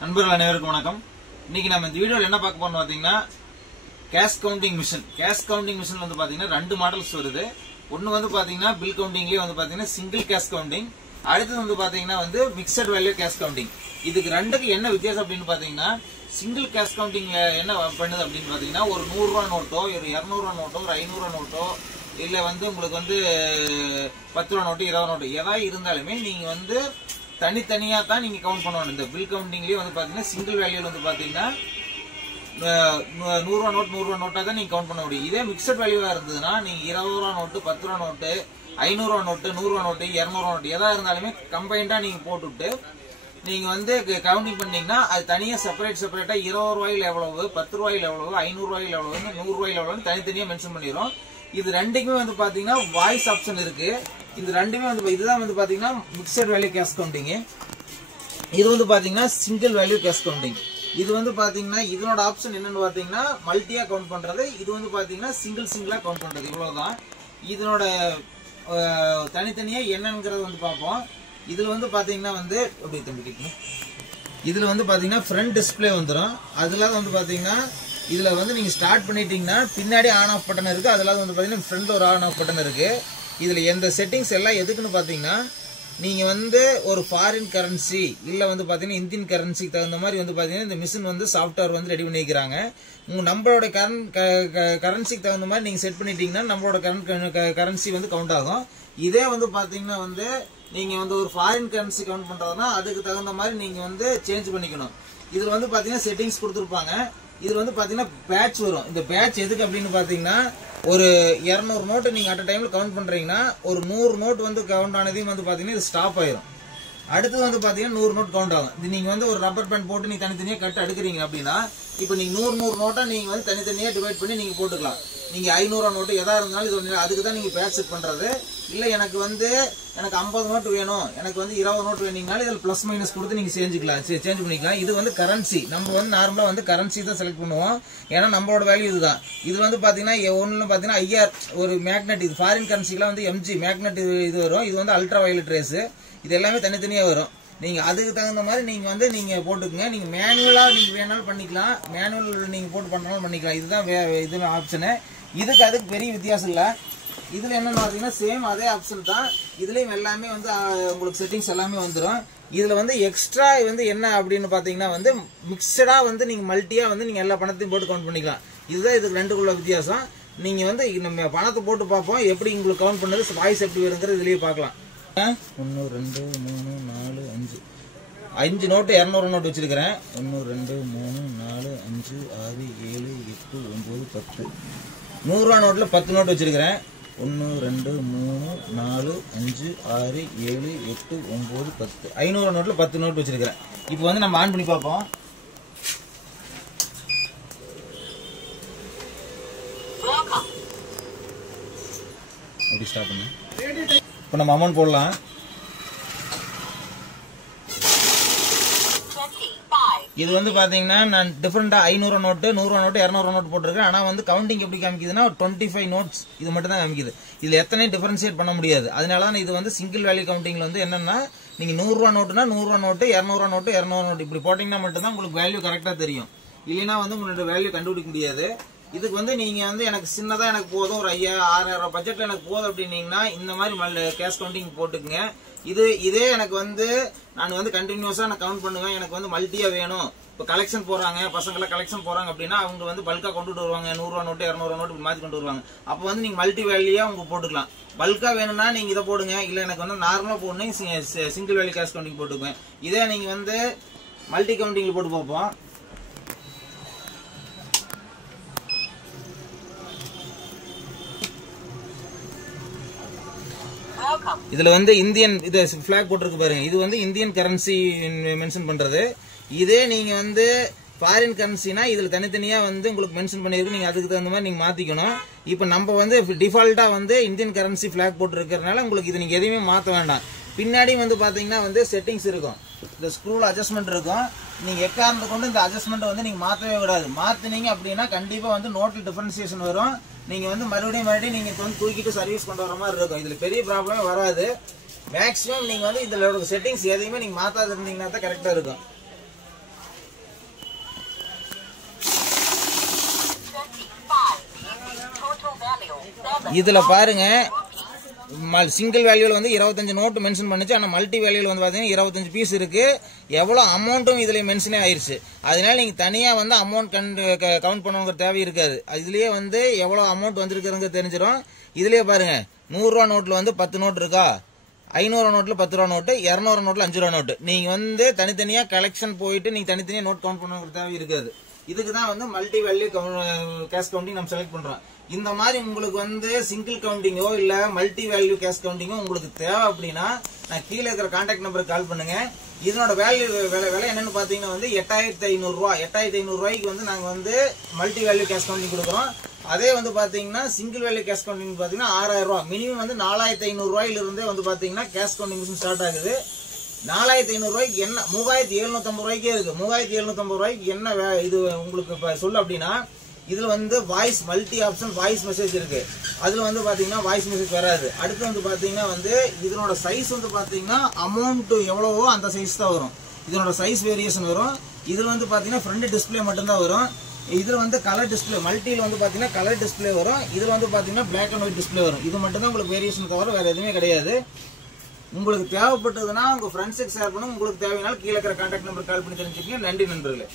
நண்பர்கள் அனைவருக்கும் வணக்கம். இன்னைக்கு நம்ம இந்த வீடியோல என்ன பார்க்க போறோம் பாத்தீங்கன்னா cash counting machine. Cash counting machine வந்து பாத்தீங்கன்னா ரெண்டு மாடல்ஸ் வருது. ஒன்னு வந்து பாத்தீங்கன்னா பில் கவுண்டிங்லயே வந்து பாத்தீங்கன்னா சிங்கிள் கேஷ் கவுண்டிங், அடுத்து வந்து பாத்தீங்கன்னா வந்து மிக்சட் வேல்யூ கேஷ் கவுண்டிங். இதுக்கு ரெண்டுக்கு என்ன வித்தியாசம் அப்படின்னு பாத்தீங்கன்னா, சிங்கிள் கேஷ் கவுண்டிங் என்ன பண்ணுது அப்படின்னு பாத்தீங்கன்னா, ஒரு 100 ரூபா நோட்டோ, ஒரு 200 ரூபா நோட்டோ, ஒரு 500 ரூபா நோட்டோ, இல்ல வந்து உங்களுக்கு வந்து 10 ரூபா நோட்டு, 20 நோட்டு ஏதாவது இருந்தாலுமே நீங்க வந்து தனித்தனியா தான் நீங்க கவுண்ட் பண்ணணும். இந்த பில் கவுண்டிங்லயே வந்து பாத்தீங்கன்னா சிங்கிள் வேல்யூல வந்து பாத்தீங்கன்னா 100 ரூபா நோட் 100 ரூபா நோட்டா தான் நீங்க கவுண்ட் பண்ண முடியும். இதே மிக்சட் வேல்யூவா இருந்ததுன்னா நீங்க 20 ரூபா நோட்டு, 10 ரூபா நோட்டு, 500 ரூபா நோட்டு, 100 ரூபா நோட்டு, 200 ரூபா நோட்டு எதா இருந்தாலுமே கம்பைண்டா நீங்க போட்டுவிட்டு நீங்க வந்து கவுண்டிங் பண்ணீங்கன்னா அது தனியா செப்பரேட்டா 20 ரூபாயில எவ்வளவு, 10 ரூபாயில எவ்வளவு, 500 ரூபாயில எவ்வளவு, 100 ரூபாயில எவ்வளவு தனித்தனியா மென்ஷன் பண்ணிடும். இது ரெண்டுக்குமே வந்து பாத்தீங்கன்னா வாய்ஸ் ஆப்ஷன் இருக்கு. இது ரெண்டுமே வந்து இதுதான் வந்து பாத்தீங்கன்னா மிக்சட் வேல்யூ கேஷ் கவுண்டிங். இது வந்து பாத்தீங்கன்னா சிங்கிள் வேல்யூ கேஷ் கவுண்டிங். இது வந்து பாத்தீங்கன்னா இதனோட ஆப்ஷன் என்னன்னு பாத்தீங்கன்னா மல்டியா கவுண்ட் பண்றது, இது வந்து பாத்தீங்கன்னா சிங்கிளா கவுண்ட் பண்றது. இவ்வளவுதான். இதனோட தனித்தனியா என்னங்கிறத வந்து பார்ப்போம். இதுல வந்து பாத்தீங்கன்னா வந்து அப்படி தம்பிக்கணும். இதுல வந்து பாத்தீங்கன்னா ஃப்ரண்ட் டிஸ்பிளே வந்துடும். அதுல வந்து பாத்தீங்கன்னா இதுல வந்து நீங்க ஸ்டார்ட் பண்ணிட்டீங்கன்னா பின்னாடி ஆன் ஆஃப் பட்டன் இருக்கு. அதுல வந்து பாத்தீங்கன்னா ஃப்ரண்ட்ல ஒரு ஆன் ஆஃப் பட்டன் இருக்கு. இதுல எந்த செட்டிங்ஸ் எல்லாம் எதுக்குன்னு பாத்தீங்கன்னா, நீங்க வந்து ஒரு ஃபாரின் கரன்சி இல்ல வந்து பாத்தீங்கன்னா இந்தியன் கரன்சிக்கு தகுந்த மாதிரி வந்து பாத்தீங்கன்னா இந்த மிஷின் வந்து சாஃப்ட்வேர் வந்து ரெடி பண்ணிக்கிறாங்க. உங்க நம்மளோட கரன்சிக்கு தகுந்த மாதிரி நீங்க செட் பண்ணிட்டீங்கன்னா நம்மளோட கரன்சி வந்து கவுண்ட் ஆகும். இதே வந்து பாத்தீங்கன்னா வந்து நீங்க வந்து ஒரு ஃபாரின் கரன்சி கவுண்ட் பண்றதுன்னா அதுக்கு தகுந்த மாதிரி நீங்க வந்து சேஞ்ச் பண்ணிக்கணும். இதுல வந்து பாத்தீங்கன்னா செட்டிங்ஸ் கொடுத்துருப்பாங்க. இதுல வந்து பாத்தீங்கன்னா பேட்ச் வரும். இந்த பேட்ச் எதுக்கு அப்படின்னு பாத்தீங்கன்னா, ஒரு 200 நோட்டு நீங்க அட் டைம்ல கவுண்ட் பண்றீங்கன்னா ஒரு 100 நோட் வந்து கவுண்ட் ஆனதையும் வந்து பாத்தீங்கன்னா இது ஸ்டாப் ஆயிரும். அடுத்து வந்து பாத்தீங்கன்னா 100 நோட் கவுண்ட் ஆகும். இது நீங்க வந்து ஒரு ரப்பர் பேண்ட் போட்டு நீங்க தனித்தனியா கட்டு அடுக்குறீங்க அப்படின்னா, இப்ப நீங்க 100 நோட்டா நீங்க வந்து தனித்தனியா டிவைட் பண்ணி நீங்க போட்டுக்கலாம். நீங்க 500 நோட்டு எதா இருந்தாலும் இது அதுக்கு தான் நீங்க பேட்ச் செட் பண்றது. இல்ல எனக்கு 50 நோட்டு வேணும், எனக்கு வந்து 20 நோட்டு வேணும்னாலும் இதுல பிளஸ் மைனஸ் கொடுத்து நீங்க சேஞ்ச் பண்ணிக்கலாம். இது வந்து கரன்சி. நம்ம வந்து நார்மலா வந்து கரன்சி தான் செலக்ட் பண்ணுவோம். ஏன்னா நம்மளோட வேல்யூ இதுதான். இது வந்து பாத்தீங்கன்னா ஒன்னு பாத்தீங்கன்னா IR ஒரு மேக்னெட். இது ஃபாரின் கரன்சிலாம் வந்து MG மேக்னெட் இது வரும். இது வந்து அல்ட்ரா வயலட் ரேஸ். இது எல்லாமே தனித்தனியா வரும். நீங்க அதுக்கு தகுந்த மாதிரி நீங்க வந்து நீங்க போட்டுக்கங்க. நீங்க மேனுவலா நீங்க வேணாலும் பண்ணிக்கலாம், மேனுவல் நீங்க போட்டு பண்ணாலும் பண்ணிக்கலாம். இதுதான் இது ஆப்ஷனு. இதுக்கு அதுக்கு பெரிய வித்தியாசம் இல்ல. இதுல என்னன்னு பாத்தீங்கன்னா சேம் அதே ஆப்ஷன் தான். இதுலயும் எல்லாமே வந்து உங்களுக்கு செட்டிங்ஸ் எல்லாமே வந்துடும். இதுல வந்து எக்ஸ்ட்ரா வந்து என்ன அப்படின்னு பாத்தீங்கன்னா வந்து மிக்சடா வந்து நீங்க மல்டியா வந்து நீங்க எல்லா பணத்தையும் போட்டு கவுண்ட் பண்ணிக்கலாம். இதுதான் இதுக்கு ரெண்டுக்குள்ள வித்தியாசம். நீங்க வந்து நம்ம பணத்தை போட்டு பார்ப்போம் எப்படி உங்களுக்கு கவுண்ட் பண்ணது, வாய்ஸ் எப்படி வருங்கிறது இதுலயே பார்க்கலாம். 1 2 3 4 5 5 நோட்டு 200 நோட்டு வச்சிருக்கிறேன். 1 2 3 4 5 6 7 8 9 10 100 ரூபா நோட்ல 10 நோட்டு வச்சிருக்கிறேன். 1 2 3 4 5 6 7 8 9 10 500 நோட்ல 10 நோட்டு வச்சிருக்கிறேன். இப்போ வந்து நம்ம ஆன் பண்ணி பார்ப்போம். அப்படி ஸ்டாப் பண்ணு. இப்போ நம்ம அமௌண்ட் போடலாம். இது வந்து பாத்தீங்கன்னா நான் டிஃபரெண்டா 500 நோட்டு, 100 நோட்டு, 200 நோட்டு போட்டிருக்கேன். ஆனா வந்து கவுண்டிங் எப்படி காமிக்குதுன்னா 25 நோட்ஸ் இது மட்டும் தான் காமிக்குது. இதுல எத்தனை டிஃபரன்ஷியேட் பண்ண முடியாது. அதனாலதான் இது வந்து சிங்கிள் வேல்யூ கவுண்டிங்ல வந்து என்னன்னா, நீங்க 100 ரூபா நோட்டுனா 100 ரூபா நோட்டு, 200 ரூபா நோட்டு, 200 நோட்டு இப்படி போட்டீங்கன்னா மட்டும்தான் உங்களுக்கு வேல்யூ கரெக்டா தெரியும். இல்லைன்னா வந்து உங்களோட வேல்யூ கண்டுபிடிக்க முடியாது. இதுக்கு வந்து நீங்க வந்து எனக்கு சின்னதா எனக்கு போதும், ஒரு 5000-6000 பட்ஜெட்ல எனக்கு போதும் அப்படின்னீங்கன்னா இந்த மாதிரி கேஷ் கவுண்டிங் போட்டுக்குங்க. இதே எனக்கு வந்து நான் வந்து கண்டினியூஸா நான் கவுண்ட் பண்ணுவேன். எனக்கு வந்து மல்டியா வேணும். இப்ப கலெக்ஷன் போறாங்க, பசங்களை கலெக்ஷன் போறாங்க அப்படின்னா அவங்க வந்து பல்கா கொண்டுட்டு வருவாங்க. 100 ரூபா நோட்டு, 200 ரூபா நோட்டு மாத்தி கொண்டு வருவாங்க. அப்ப வந்து நீங்க மல்டி வேல்யூயா உங்க போட்டுக்கலாம். பல்கா வேணும்னா நீங்க இதை போடுங்க. இல்ல எனக்கு வந்து நார்மலா போடணும் சிங்கிள் வேல்யூ கேஷ் கவுண்டிங் போட்டுக்குவேன். இதே நீங்க வந்து மல்டி கவுண்டிங்ல போட்டு பார்ப்போம். இதுல வந்து இந்தியன் இது பிளாக் போட்டிருக்கு பாருங்க. இது வந்து இந்தியன் கரன்சி மென்ஷன் பண்றது. இதே நீங்க வந்து ஃபாரின் கரன்சினா இதுல தனித்தனியா வந்து உங்களுக்கு மென்ஷன் பண்ணிருக்கு. நீங்க அதுக்கு தகுந்த மாதிரி நீங்க மாத்திக்கணும். இப்ப நம்ம வந்து டிஃபால்ட்டா வந்து இந்தியன் கரன்சி பிளாக் போட்டு இருக்கிறதுனால உங்களுக்கு இது நீங்க எதையுமே மாத்த வேண்டாம். பின்னாடி வந்து பாத்தீங்கன்னா வந்து செட்டிங்ஸ் இருக்கும். இந்த ஸ்க்ரூல அட்ஜஸ்ட்மெண்ட் இருக்கும். நீங்க எக்காரணத்தை கொண்டு இந்த அட்ஜஸ்ட்மெண்ட் வந்து நீங்க மாத்தவே கூடாது. மாத்தினீங்க அப்படின்னா கண்டிப்பா வந்து நோட்ல டிஃபரன்சியேஷன் வரும். நீங்க வந்து மறுபடியும் நீங்க வந்து தூக்கிட்டு சர்வீஸ் கொண்டு வர மாதிரி இருக்கும். இதுல பெரிய ப்ராப்ளமே வராது. மேக்ஸிமம் நீங்க வந்து இதுல செட்டிங்ஸ் எதையுமே நீங்க மாத்தாது இருந்தீங்கன்னா தான் கரெக்டா இருக்கும். இதுல பாருங்க சிங்கிள் வேல்யூல வந்து 25 நோட்டு மென்ஷன் பண்ணுச்சு. ஆனா மல்டி வேல்யூல வந்து பாத்தீங்கன்னா 25 பீஸ் இருக்கு. எவ்வளவு அமௌண்ட்டும் இதுல மென்ஷனே ஆயிருச்சு. அதனால நீங்க தனியா வந்து அமௌண்ட் கவுண்ட் பண்ணணுங்கிற தேவை இருக்காது. இதுலயே வந்து எவ்வளவு அமௌண்ட் வந்திருக்குங்க தெரிஞ்சிடும். இதுலயே பாருங்க 100 ரூபா நோட்ல வந்து 10 நோட் இருக்கா, 500 நோட்ல 10 ரூபா நோட்டு, 200 நோட்ல 5 ரூபா நோட்டு. நீங்க வந்து தனித்தனியா கலெக்ஷன் போயிட்டு நீங்க தனித்தனியா நோட் கவுண்ட் பண்ணணுங்கிற தேவை இருக்காது. இதுக்குதான் வந்து மல்டி வேல்யூ கேஷ் கவுண்டிங் நம்ம செலக்ட் பண்றோம். இந்த மாதிரி உங்களுக்கு வந்து சிங்கிள் கவுண்டிங்கோ இல்ல மல்டி வேல்யூ கேஷ் கவுண்டிங்கோ உங்களுக்கு தேவை அப்படின்னா நான் கீழே இருக்கிற கான்டாக்ட் நம்பருக்கு கால் பண்ணுங்க. இதனோட வேல்யூ விலை என்னன்னு பாத்தீங்கன்னா வந்து 8500 ரூபாய். 8500 ரூபாய்க்கு வந்து நாங்க வந்து மல்டி வேல்யூ கேஷ் கவுண்டிங் கொடுக்குறோம். அதே வந்து பாத்தீங்கன்னா சிங்கிள் வேல்யூ கேஷ் கவுண்டிங் பாத்தீங்கன்னா 6000 ரூபாய். மினிமம் வந்து 4500 ரூபாயில இருந்தே வந்து பாத்தீங்கன்னா கேஷ் கவுண்டிங் மிஷின் ஸ்டார்ட் ஆகுது. 4500 ரூபாய்க்கு என்ன 3750 ரூபாய்க்கே இருக்கு. 3750 ரூபாய்க்கு என்ன இது உங்களுக்கு சொல்ல அப்படின்னா இதுல வந்து voice multi option voice message இருக்கு. அதுல வந்து பாத்தீங்கன்னா வாய்ஸ் மெசேஜ் வராது. அடுத்து வந்து பாத்தீங்கன்னா வந்து இதனோட சைஸ் வந்து பாத்தீங்கன்னா அமௌண்ட் எவ்வளவோ அந்த சைஸ் தான் வரும். இதனோட சைஸ் வேரியேஷன் வரும். இதுல வந்து பாத்தீங்கன்னா ஃப்ரண்ட் டிஸ்பிளே மட்டும் தான் வரும். இதுல வந்து கலர் டிஸ்பிளே மல்டில வந்து பாத்தீங்கன்னா கலர் டிஸ்பிளே வரும். இதுல வந்து பாத்தீங்கன்னா பிளாக் அண்ட் ஒயிட் டிஸ்பிளே வரும். இது மட்டும் தான் உங்களுக்கு வேரியேஷன் தவிர வேற எதுவுமே கிடையாது. உங்களுக்கு தேவைப்பட்டதுன்னா உங்க ஃப்ரெண்ட்ஸுக்கு ஷேர் பண்ணுங்க. உங்களுக்கு தேவையான கீழே இருக்கிற கான்டாக்ட் நம்பர் கால் பண்ணி தெரிஞ்சுக்கங்க. நன்றி நண்பர்களே.